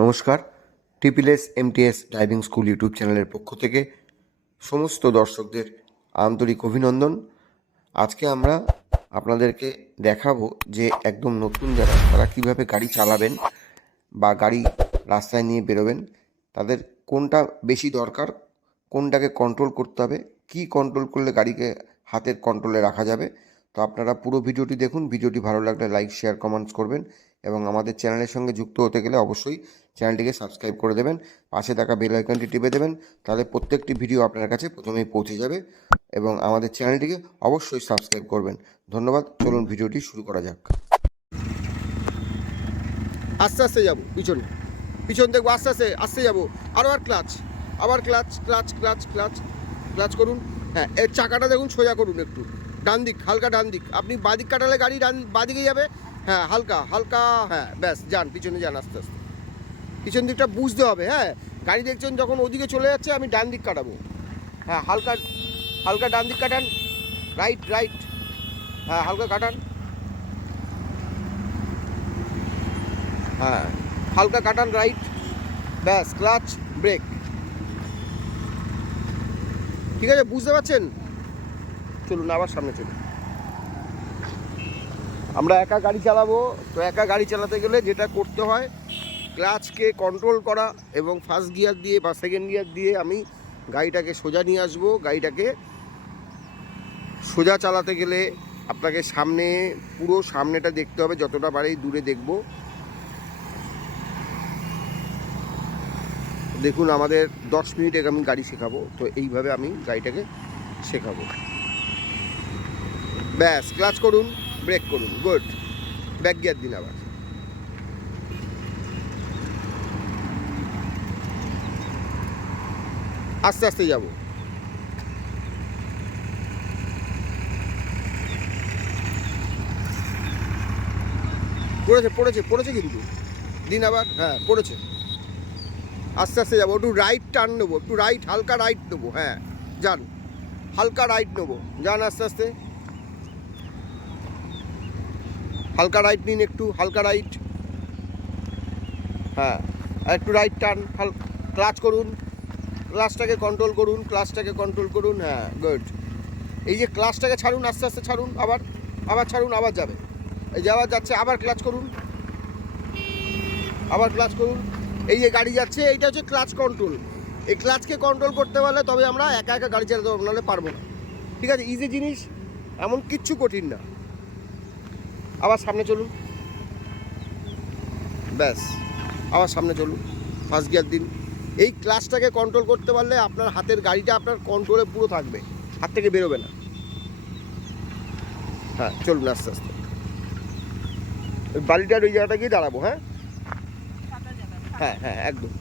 নমস্কার, triple MTS driving school YouTube চ্যানেলের পক্ষ থেকে সমস্ত দর্শকদের আন্তরিক অভিনন্দন। আজকে আমরা আপনাদেরকে দেখাবো যে একদম নতুন যারা তারা কীভাবে গাড়ি চালাবেন বা গাড়ি রাস্তায় নিয়ে বেরোবেন, তাদের কোনটা বেশি দরকার, কোনটাকে কন্ট্রোল করতে হবে, কী কন্ট্রোল করলে গাড়িকে হাতের কন্ট্রোলে রাখা যাবে। তো আপনারা পুরো ভিডিওটি দেখুন। ভিডিওটি ভালো লাগলে লাইক, শেয়ার, কমেন্টস করবেন এবং আমাদের চ্যানেলের সঙ্গে যুক্ত হতে গেলে অবশ্যই চ্যানেলটিকে সাবস্ক্রাইব করে দেবেন, পাশে থাকা বেল আইকনটি টিপে দেবেন, তাহলে প্রত্যেকটি ভিডিও আপনার কাছে প্রথমেই পৌঁছে যাবে এবং আমাদের চ্যানেলটিকে অবশ্যই সাবস্ক্রাইব করবেন। ধন্যবাদ। চলুন ভিডিওটি শুরু করা যাক। আস্তে আস্তে যাবো, পিছন দেখবো, আস্তে আস্তে আস্তে যাবো। আবার ক্লাচ, ক্লাচ করুন। হ্যাঁ, এর চাকাটা দেখুন, সোজা করুন, একটু ডান দিক, হালকা ডান দিক। আপনি বাদিক কাটালে গাড়ি বাদিকে যাবে। হ্যাঁ, হালকা, হ্যাঁ, ব্যাস, যান পিছনে, যান আস্তে আস্তে। পিছন দিকটা বুঝতে হবে। হ্যাঁ, গাড়ি দেখছেন যখন ওদিকে চলে যাচ্ছে, আমি ডান দিক কাটাবো। হ্যাঁ, হালকা ডান দিক কাটান, রাইট, হ্যাঁ, হালকা কাটান। হ্যাঁ, হালকা কাটান, রাইট, ব্যাস, ক্লাচ, ব্রেক। ঠিক আছে, বুঝতে পারছেন? চলুন আবার সামনে চলুন। আমরা একা গাড়ি চালাবো, তো একা গাড়ি চালাতে গেলে যেটা করতে হয়, ক্লাচকে কন্ট্রোল করা এবং ফার্স্ট গিয়ার দিয়ে বা সেকেন্ড গিয়ার দিয়ে আমি গাড়িটাকে সোজা নিয়ে আসবো। গাড়িটাকে সোজা চালাতে গেলে আপনাকে সামনে, পুরো সামনেটা দেখতে হবে, যতটা পারে দূরে দেখবো। দেখুন, আমাদের 10 মিনিট আগে আমি গাড়ি শেখাবো, তো এইভাবে আমি গাড়িটাকে শেখাবো। ব্যাস, ক্লাচ করুন, ব্রেক করুন, গুড। ব্যাক গিয়ার দিন আবার। আস্তে আস্তে যাব। পড়েছে কিন্তু দিন আবার। হ্যাঁ, পড়েছে। আস্তে আস্তে যাবো, একটু রাইট টার্ন নেবো, একটু রাইট, হালকা রাইট নেবো। হ্যাঁ, যান, হালকা রাইট নেবো, যান আস্তে আস্তে। হালকা রাইট নিন, একটু হালকা রাইট। হ্যাঁ, আর একটু রাইট টার্ন, ক্লাচ করুন, ক্লাচটাকে কন্ট্রোল করুন। হ্যাঁ, গুড। এই যে ক্লাচটাকে ছাড়ুন, আস্তে আস্তে ছাড়ুন, আবার ছাড়ুন, আবার যাবে। এই যে আবার যাচ্ছে, আবার ক্লাচ করুন, এই যে গাড়ি যাচ্ছে, এইটা হচ্ছে ক্লাচ কন্ট্রোল। এই ক্লাচকে কন্ট্রোল করতে পারলে তবে আমরা একা একা গাড়ি চালাতে পারবো, নাহলে পারবো না। ঠিক আছে, ইজি জিনিস, এমন কিচ্ছু কঠিন না। আবার সামনে চলুন, ব্যাস, আবার সামনে চলুন, ফার্স্ট গিয়ার দিন। এই ক্লাচটাকে কন্ট্রোল করতে পারলে আপনার হাতের গাড়িটা আপনার কন্ট্রোলে পুরো থাকবে, হাত থেকে বেরোবে না। হ্যাঁ, চলুন আস্তে আস্তে। ওই বাড়িটার ওই জায়গাটা গিয়ে দাঁড়াবো। হ্যাঁ, হ্যাঁ, একদম।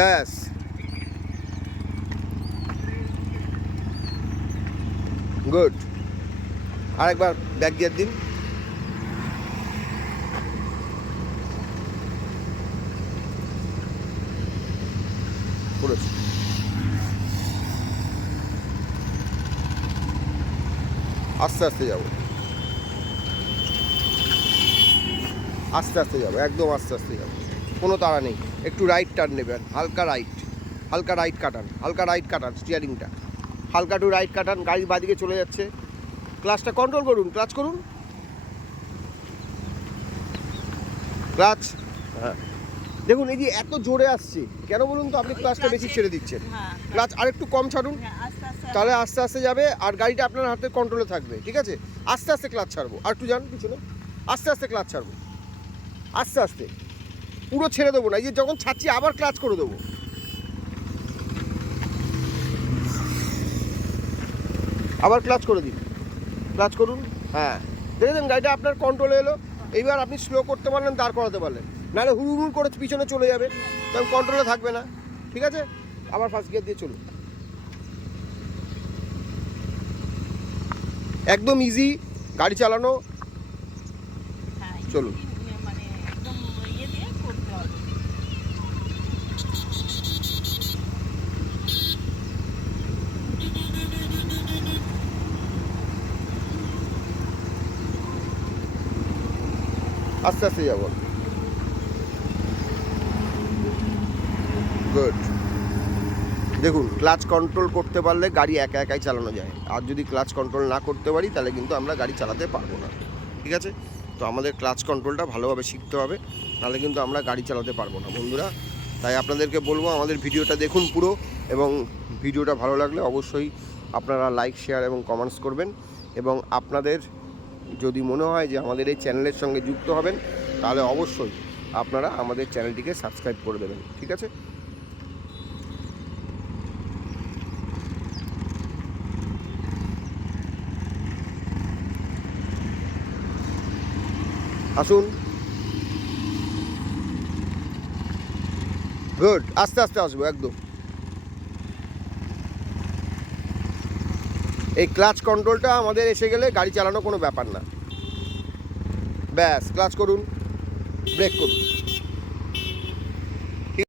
ব্যাস, গুড। আরেকবার ব্যাক গিয়ার দিন। পড়েছে। আস্তে আস্তে যাবো, একদম আস্তে আস্তে যাবো, কোনো তাড়া নেই। একটু রাইট টার্ন নেবেন, হালকা রাইট কাটান, স্টিয়ারিংটা হালকা টু রাইট কাটান। গাড়ি বাদিকে চলে যাচ্ছে, ক্লাচটা কন্ট্রোল করুন, ক্লাচ হ্যাঁ, দেখুন, এই যে এত জোরে আসছে কেন বলুন তো? আপনি ক্লাচটা বেশি ছেড়ে দিচ্ছেন। ক্লাচ আর একটু কম ছাড়ুন, তাহলে আস্তে আস্তে যাবে আর গাড়িটা আপনার হাতের কন্ট্রোলে থাকবে। ঠিক আছে, আস্তে আস্তে ক্লাচ ছাড়বো, আর একটু যান পিছনে, আস্তে আস্তে ক্লাচ ছাড়বো, আস্তে পুরো ছেড়ে দেবো না। এই যে যখন ছাড়ছি আবার ক্লাচ করে দেবো, আবার ক্লাচ করে দিন, ক্লাচ করুন। হ্যাঁ, দেখেছেন গাড়িটা আপনার কন্ট্রোলে এলো। এইবার আপনি স্লো করতে পারলেন, দাঁড় করাতে পারলেন, নাহলে হুড় করে পিছনে চলে যাবে, তখন কন্ট্রোলে থাকবে না। ঠিক আছে, আবার ফার্স্ট গিয়ার দিয়ে চলুন। একদম ইজি গাড়ি চালানো, চলুন। আস্তে আস্তে যাবো। গুড। দেখুন, ক্লাচ কন্ট্রোল করতে পারলে গাড়ি একা একাই চালানো যায়, আর যদি ক্লাচ কন্ট্রোল না করতে পারি তাহলে কিন্তু আমরা গাড়ি চালাতে পারবো না। ঠিক আছে, তো আমাদের ক্লাচ কন্ট্রোলটা ভালোভাবে শিখতে হবে, নাহলে কিন্তু আমরা গাড়ি চালাতে পারবো না বন্ধুরা। তাই আপনাদেরকে বলবো আমাদের ভিডিওটা দেখুন পুরো, এবং ভিডিওটা ভালো লাগলে অবশ্যই আপনারা লাইক, শেয়ার এবং কমেন্টস করবেন। এবং আপনাদের যদি মনে হয় যে আমাদের এই চ্যানেলের সঙ্গে যুক্ত হবেন, তাহলে অবশ্যই আপনারা আমাদের চ্যানেলটিকে সাবস্ক্রাইব করে দেবেন। ঠিক আছে, আসুন। গুড, আস্তে আস্তে আসবো একদম। এই ক্লাচ কন্ট্রোলটা আমাদের এসে গেলে গাড়ি চালানো কোনো ব্যাপার না। ব্যাস, ক্লাচ করুন, ব্রেক করুন।